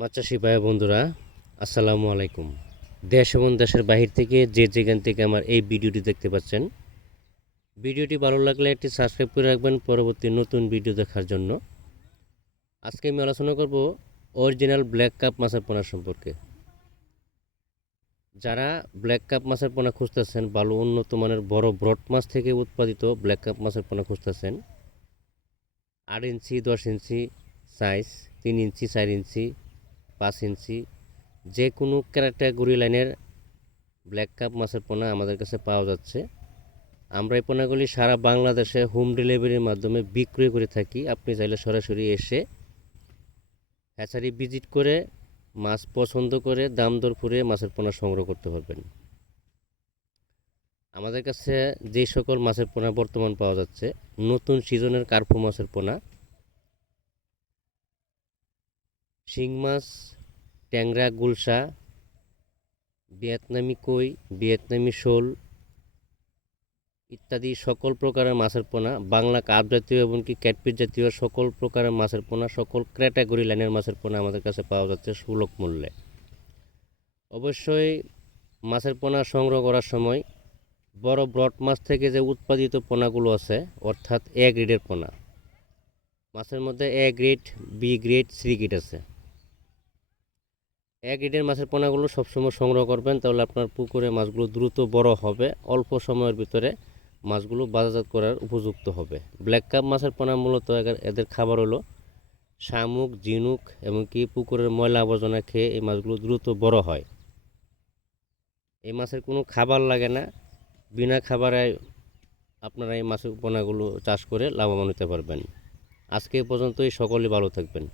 মাছ চাষি ভাই বন্ধুরা, আসসালামু আলাইকুম। দেশ এবং দেশের বাহির থেকে যে যেখান থেকে আমার এই ভিডিওটি দেখতে পাচ্ছেন, ভিডিওটি ভালো লাগলে একটি সাবস্ক্রাইব করে রাখবেন পরবর্তী নতুন ভিডিও দেখার জন্য। আজকে আমি আলোচনা করব অরিজিনাল ব্ল্যাক কাপ মাছের পোনা সম্পর্কে। যারা ব্ল্যাক কাপ মাছের পোনা খুঁজতেছেন ভালো উন্নত মানের বড় ব্রড মাছ থেকে উৎপাদিত ব্ল্যাক কাপ মাছের পোনা খুঁজতেছেন, আট ইঞ্চি, দশ ইঞ্চি সাইজ তিন ইঞ্চি, চার ইঞ্চি পাঁচ ইঞ্চি যে কোনো ক্যাটাগরি লাইনের ব্ল্যাক কাপ মাছের পোনা আমাদের কাছে পাওয়া যাচ্ছে। আমরা এই পোনাগুলি সারা বাংলাদেশে হোম ডেলিভারির মাধ্যমে বিক্রয় করে থাকি। আপনি চাইলে সরাসরি এসে হ্যাচারি ভিজিট করে মাছ পছন্দ করে দাম দর করে মাছের পোনা সংগ্রহ করতে পারবেন। আমাদের কাছে যে সকল মাছের পোনা বর্তমান পাওয়া যাচ্ছে, নতুন সিজনের কার্পু মাছের পোনা শিং মাছ, ট্যাংরা গুলশা, ভিয়েতনামি কই, ভিয়েতনামি শোল ইত্যাদি সকল প্রকারের মাছের পোনা। বাংলা কাপ জাতীয় এমনকি ক্যাটপিট জাতীয় সকল প্রকারের মাছের পোনা, সকল ক্যাটাগরি লাইনের মাছের পোনা আমাদের কাছে পাওয়া যাচ্ছে সুলভ মূল্যে। অবশ্যই মাছের পোনা সংগ্রহ করার সময় বড় ব্রড মাছ থেকে যে উৎপাদিত পোনাগুলো আছে, অর্থাৎ এ গ্রেডের পোনা, মাছের মধ্যে A grade B grade C grade আছে। এক গ্রেডের মাছের পোনাগুলো সবসময় সংগ্রহ করবেন, তাহলে আপনার পুকুরে মাছগুলো দ্রুত বড় হবে। অল্প সময়ের ভিতরে মাছগুলো বাজারজাত করার উপযুক্ত হবে। ব্ল্যাক কাপ মাছের পোনা মূলত এদের- খাবার হলো শামুক, ঝিনুক, এমনকি পুকুরের ময়লা আবর্জনা খেয়ে এই মাছগুলো দ্রুত বড় হয়। এই মাছের কোনো খাবার লাগে না। বিনা খাবারে আপনারা এই মাছের পোনাগুলো চাষ করে লাভবান হতে পারবেন। আজকে পর্যন্তই, সকলে ভালো থাকবেন।